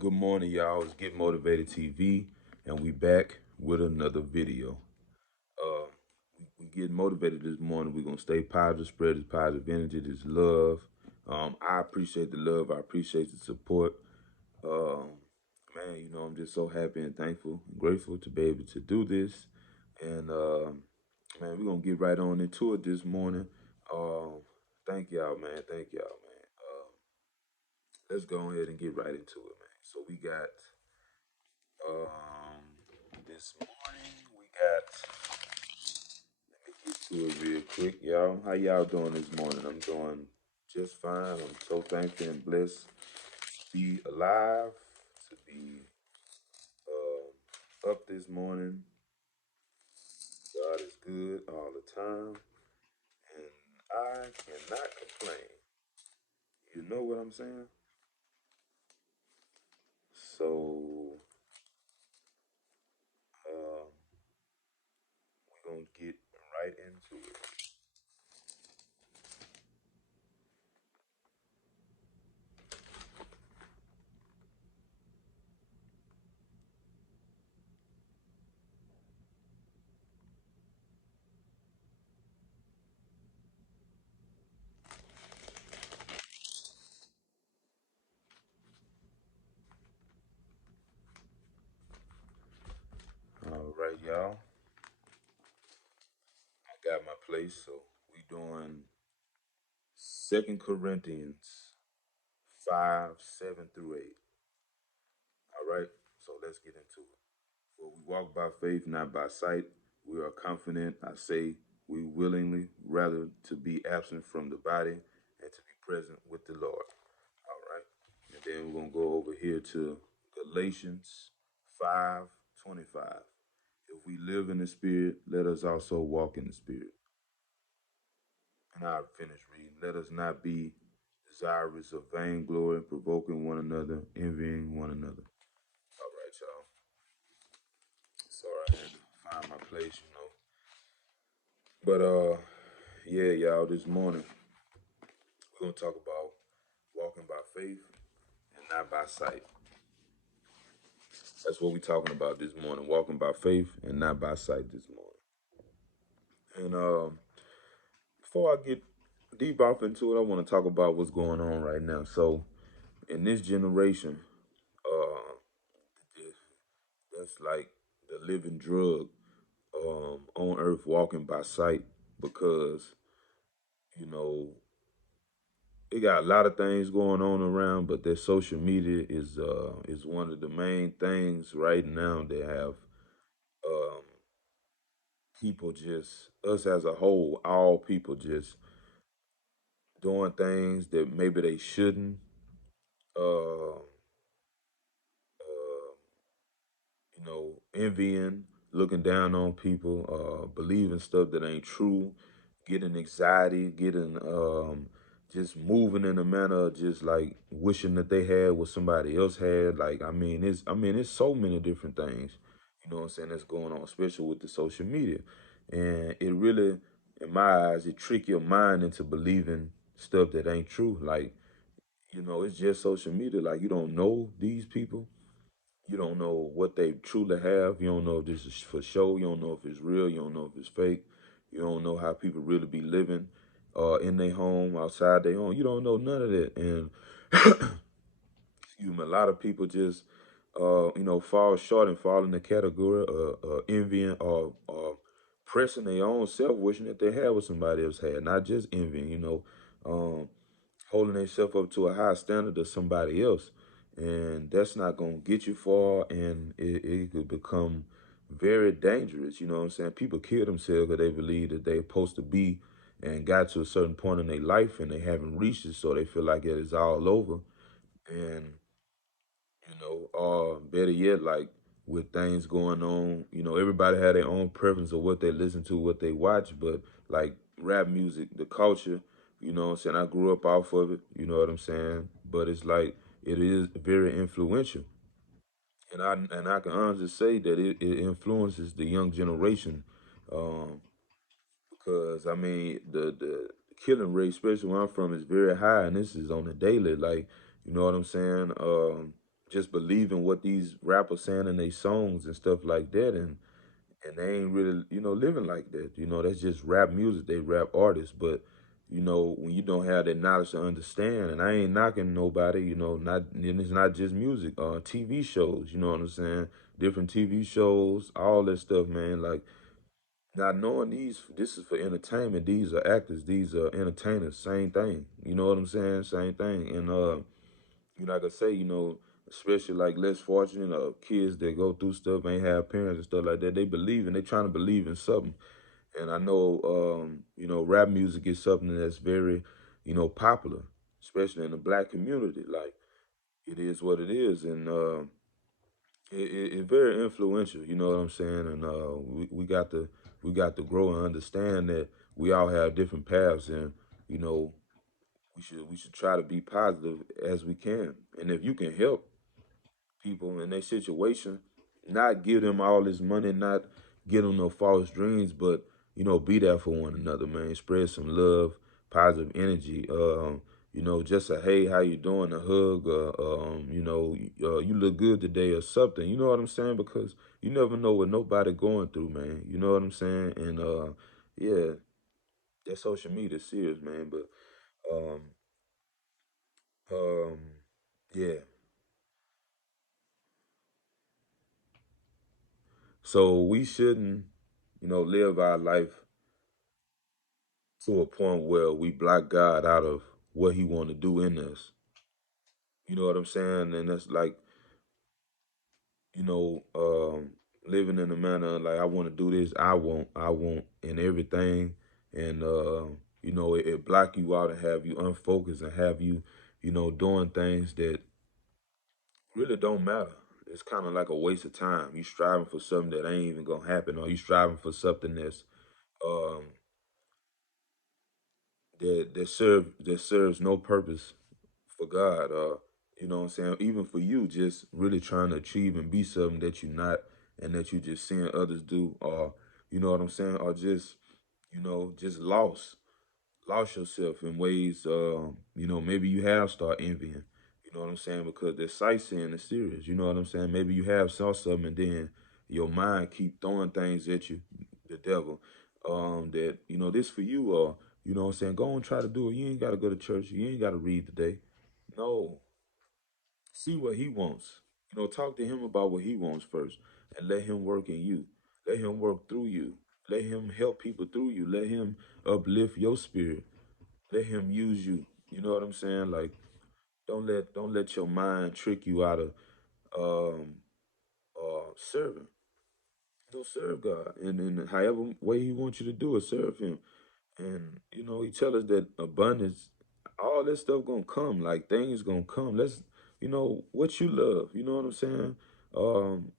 Good morning, y'all. It's Get Motivated TV, and we back with another video. Uh, we getting motivated this morning. We're gonna stay positive, spread this positive energy, this love. I appreciate the love. I appreciate the support. Um, Man, I'm just so happy and thankful and grateful to be able to do this. And man, we're gonna get right on into it this morning. Um, Thank y'all, man. Thank y'all, man. Let's go ahead and get right into it, man. So we got this morning we got. Let me get to it real quick, y'all. How y'all doing this morning? I'm doing just fine. I'm so thankful and blessed to be alive, to be up this morning. God is good all the time, and I cannot complain. You know what I'm saying? So, um, we're gonna get right into it. All right, y'all. I got my place, so we doing Second Corinthians 5:7 through 8. All right, so let's get into it. For we walk by faith, not by sight. We are confident, I say, we willingly rather to be absent from the body and to be present with the Lord. All right, and then we're gonna go over here to Galatians 5:25. If we live in the Spirit, let us also walk in the Spirit. And I'll finish reading. Let us not be desirous of vainglory, provoking one another, envying one another. All right, y'all. Sorry, I had to find my place. But yeah, y'all. This morning we're gonna talk about walking by faith and not by sight. That's what we're talking about this morning. Walking by faith and not by sight this morning. And before I get deep off into it, I want to talk about what's going on right now. So in this generation, uh, that's like the living drug on earth, walking by sight, because you know it got a lot of things going on around, but that social media is one of the main things right now that have um, people, just us as a whole, all people just doing things that maybe they shouldn't. Uh, uh, Envying, looking down on people, believing stuff that ain't true, getting anxiety, getting just moving in a manner of just like wishing that they had what somebody else had. Like it's so many different things, what I'm saying, that's going on, especially with the social media. And it really, in my eyes, it trick your mind into believing stuff that ain't true. Like, it's just social media. Like, you don't know these people, you don't know what they truly have. You don't know if this is for show. You don't know if it's real. You don't know if it's fake. You don't know how people really be living in their home, outside their home. You don't know none of that. And excuse me, a lot of people just fall short and fall in the category of envying or pressing their own self, wishing that they had what somebody else had. Not just envying, holding themselves up to a high standard of somebody else. And that's not going to get you far, and it could become very dangerous. You know what I'm saying? People kill themselves because they believe that they're supposed to be and got to a certain point in their life and they haven't reached it, so they feel like it is all over. And better yet, like with things going on, everybody had their own preference of what they listen to, what they watch, but like rap music, the culture, what I'm saying, I grew up off of it, you know what I'm saying? But it's like it is very influential. And I can honestly say that it influences the young generation, um, because I mean the killing rate, especially where I'm from, is very high, and this is on the daily. Like, you know what I'm saying? just believing what these rappers saying in their songs and stuff like that, and they ain't really, living like that. That's just rap music. They rap artists, but when you don't have that knowledge to understand, and I ain't knocking nobody, not and it's not just music, TV shows, you know what I'm saying? Different TV shows, all that stuff, man. Like not knowing this is for entertainment. These are actors, these are entertainers. Same thing. You know what I'm saying? Same thing. And like I say, especially like less fortunate kids that go through stuff, ain't have parents and stuff like that. They believe and they trying to believe in something. And I know, rap music is something that's very, popular, especially in the black community. Like it is what it is, and it's very influential. You know what I'm saying? And we got to grow and understand that we all have different paths, and you know we should try to be positive as we can. And if you can help people in their situation, not give them all this money, not give them no false dreams, but be there for one another, man. Spread some love, positive energy. Just a hey, how you doing? A hug. You look good today, or something. You know what I'm saying? Because you never know what nobody going through, man. You know what I'm saying? And yeah, that social media is serious, man. But um, um, yeah. So we shouldn't, live our life to a point where we block God out of what He want to do in us. You know what I'm saying? And that's like, you know, um, living in a manner like I want to do this, I want, and everything, and it block you out and have you unfocused and have you, doing things that really don't matter. It's kind of like a waste of time. You striving for something that ain't even gonna happen, or you striving for something that's um, that serves no purpose for God. You know what I'm saying? Even for you, just really trying to achieve and be something that you're not, and that you just seeing others do, or you know what I'm saying, or just lost yourself in ways. Maybe you have start envying. You know what I'm saying? Because the sightseeing is serious. You know what I'm saying? Maybe you have saw something, and then your mind keep throwing things at you, the devil. That this for you, or you know what I'm saying? Go and try to do it. You ain't got to go to church. You ain't got to read today. No, see what he wants. Talk to him about what he wants first, and let him work in you. Let him work through you. Let him help people through you. Let him uplift your spirit. Let him use you. You know what I'm saying? Like don't let your mind trick you out of um serving. Serve God, and in however way He wants you to do it, serve Him. And He tell us that abundance, all this stuff gonna come. Like things gonna come. Let's what you love. You know what I'm saying? Um,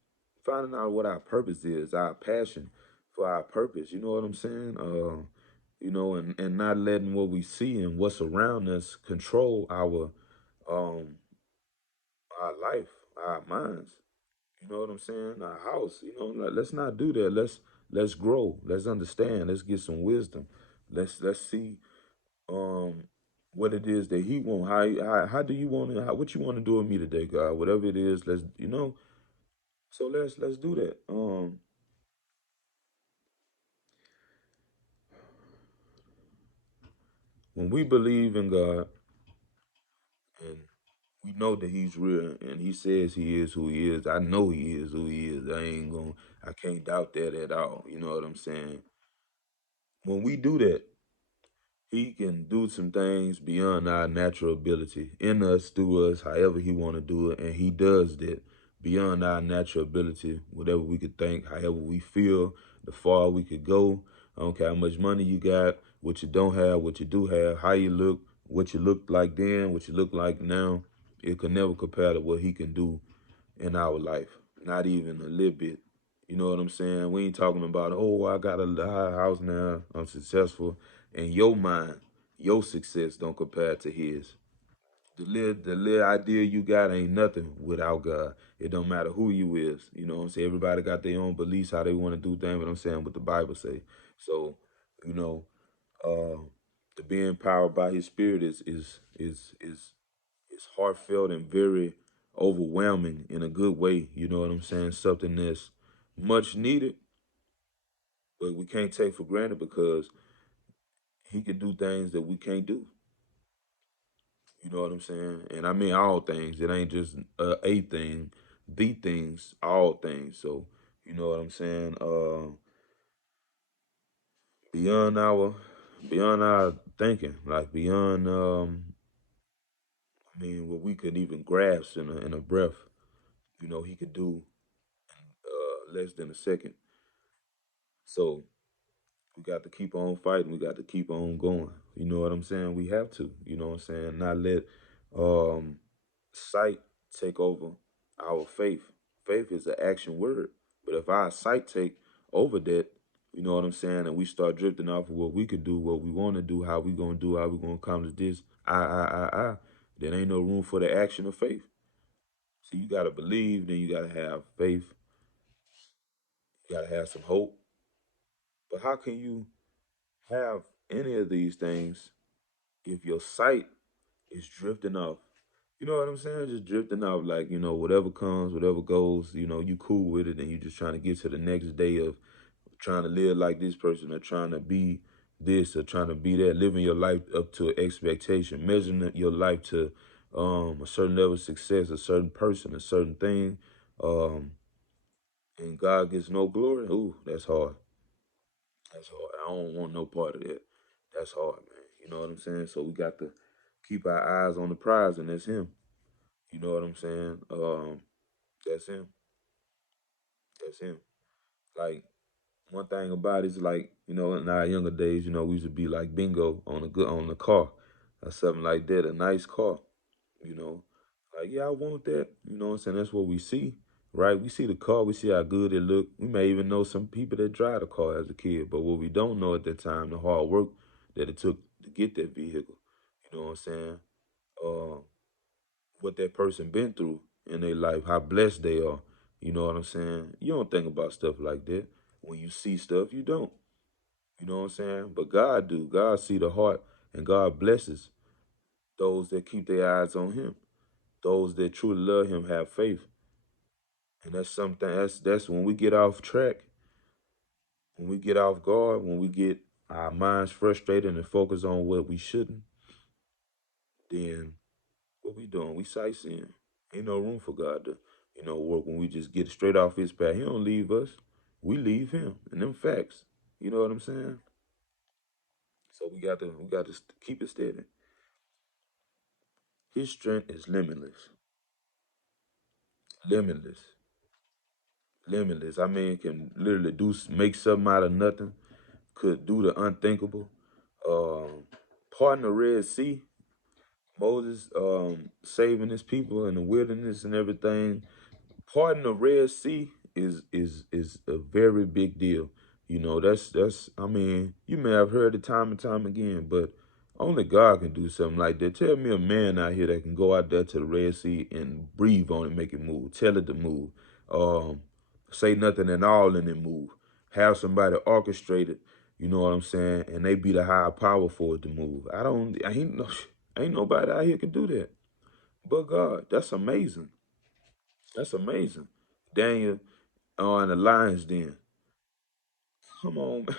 Finding out what our purpose is, our passion for our purpose. You know what I'm saying? And not letting what we see and what's around us control um our life, our minds. You know what I'm saying? Our house. Like, let's not do that. Let's grow. Let's understand. Let's get some wisdom. Let's see um what it is that He want. How do you want it? What you want to do with me today, God? Whatever it is, let's. So let's do that. When we believe in God and we know that He's real and He says He is who He is. I know He is who He is. I can't doubt that at all. You know what I'm saying? When we do that, He can do some things beyond our natural ability in us, through us, however He want to do it, and He does that beyond our natural ability. Whatever we could think, however we feel, the far we could go. I don't care how much money you got, what you don't have, what you do have, how you look, what you looked like then, what you look like now. It can never compare to what He can do in our life. Not even a little bit. You know what I'm saying? We ain't talking about, oh, I got a high house now, I'm successful. In your mind, your success don't compare to his. The little idea you got ain't nothing without God. It don't matter who you is. You know what I'm saying? Everybody got their own beliefs, how they want to do things, but I'm saying what the Bible say. So, you know, uh, to be empowered by His Spirit is heartfelt and very. overwhelming in a good way. You know what I'm saying? Something that's much needed, but we can't take for granted because he can do things that we can't do. You know what I'm saying? And I mean all things. It ain't just a thing, the things, all things. So you know what I'm saying? Beyond our beyond our thinking, like beyond I mean what we could even grasp in a breath. You know, he could do less than a second. So we got to keep on fighting. We got to keep on going. You know what I'm saying? We have to. You know what I'm saying? Not let um, sight take over our faith. Faith is an action word. But if our sight take over that, you know what I'm saying, and we start drifting off of what we could do, what we want to do, how we gonna do, how we gonna accomplish this, then ain't no room for the action of faith. So you gotta believe, then you gotta have faith, you gotta have some hope. But how can you have any of these things if your sight is drifting off? You know what I'm saying? Just drifting off, like, whatever comes, whatever goes, you cool with it, and you just trying to get to the next day of trying to live like this person or trying to be this or trying to be that, living your life up to an expectation, measuring your life to a certain level of success, a certain person, a certain thing, um, and God gets no glory. Ooh, that's hard. That's hard. I don't want no part of that. That's hard, man. You know what I'm saying? So we got to keep our eyes on the prize, and that's him. You know what I'm saying? That's him. That's him. Like one thing about it is like, in our younger days, we used to be like bingo on the car or something like that, a nice car, you know. Like, yeah, I want that. You know what I'm saying? That's what we see, right? We see the car, we see how good it look. We may even know some people that drive the car as a kid, but what we don't know at that time, the hard work that it took to get that vehicle. You know what I'm saying? Uh, what that person been through in their life, how blessed they are. You know what I'm saying? You don't think about stuff like that. When you see stuff, you don't. You know what I'm saying? But God do. God see the heart, and God blesses those that keep their eyes on him. Those that truly love him have faith. And that's something that's when we get off track, when we get off guard, when we get our minds frustrated and focus on what we shouldn't, then what we doing? We sightseeing. Ain't no room for God to, work when we just get straight off his path. He don't leave us. We leave him. And them facts. You know what I'm saying? So we got to keep it steady. His strength is limitless. Limitless. Limitless. I mean, can literally make something out of nothing. Could do the unthinkable. Um, Pardon the Red Sea. Moses saving his people in the wilderness and everything. Parting the Red Sea is a very big deal. That's I mean, you may have heard it time and time again, but only God can do something like that. Tell me a man out here that can go out there to the Red Sea and breathe on it, make it move, tell it to move, um, say nothing at all and it move. Have somebody orchestrate it, you know what I'm saying, and they be the higher power for it to move. I ain't no, ain't nobody out here can do that but God. That's amazing. That's amazing. Daniel in the lion's den. Come on, man.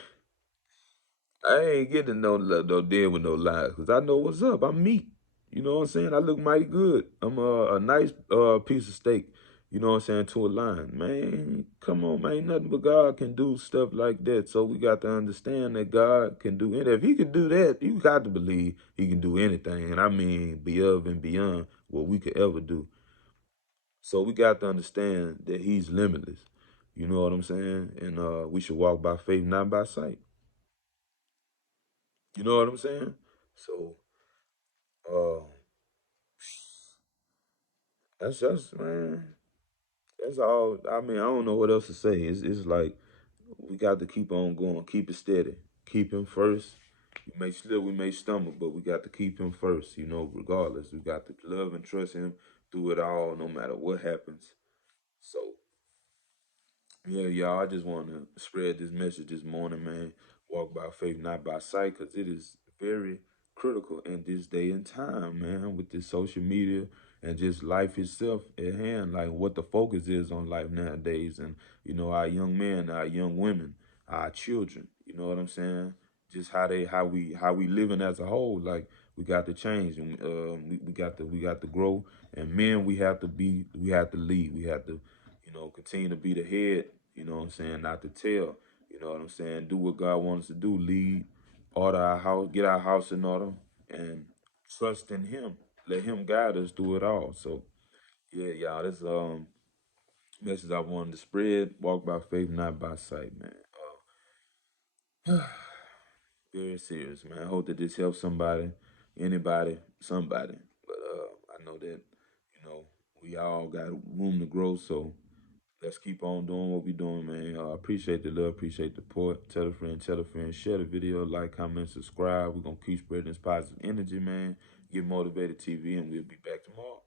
I ain't getting no den with no lions because I know what's up. I'm meat. You know what I'm saying? I look mighty good. I'm a nice piece of steak. You know what I'm saying? To a lion. Man, come on, man. Ain't nothing but God can do stuff like that. So we got to understand that God can do it. If he can do that, you got to believe he can do anything. And I mean beyond and beyond what we could ever do. So we got to understand that he's limitless. You know what I'm saying? And we should walk by faith, not by sight. You know what I'm saying? So uh that's just man, that's all. I mean, I don't know what else to say. It's like we got to keep on going, keep it steady, keep him first. We may slip, we may stumble, but we got to keep him first, regardless. We got to love and trust him through it all, no matter what happens. So yeah, y'all, I just want to spread this message this morning, man. Walk by faith, not by sight, because it is very critical in this day and time, man, with this social media. and just life itself at hand, like what the focus is on life nowadays, and our young men, our young women, our children. You know what I'm saying? Just how we living as a whole. Like we got to change, and we got to grow. And men, we have to lead. We have to continue to be the head. You know what I'm saying? Not to tell. You know what I'm saying? Do what God wants us to do. Lead, order our house, get our house in order, and trust in Him. Let Him guide us through it all. So yeah, y'all, this message I wanted to spread. Walk by faith, not by sight, man. Very serious, man. I hope that this helps somebody, anybody, somebody. But I know that we all got room to grow. So let's keep on doing what we're doing, man. Appreciate the love, appreciate the support. Tell a friend, share the video, like, comment, subscribe. We're gonna keep spreading this positive energy, man. Get Motivated TV, and we'll be back tomorrow.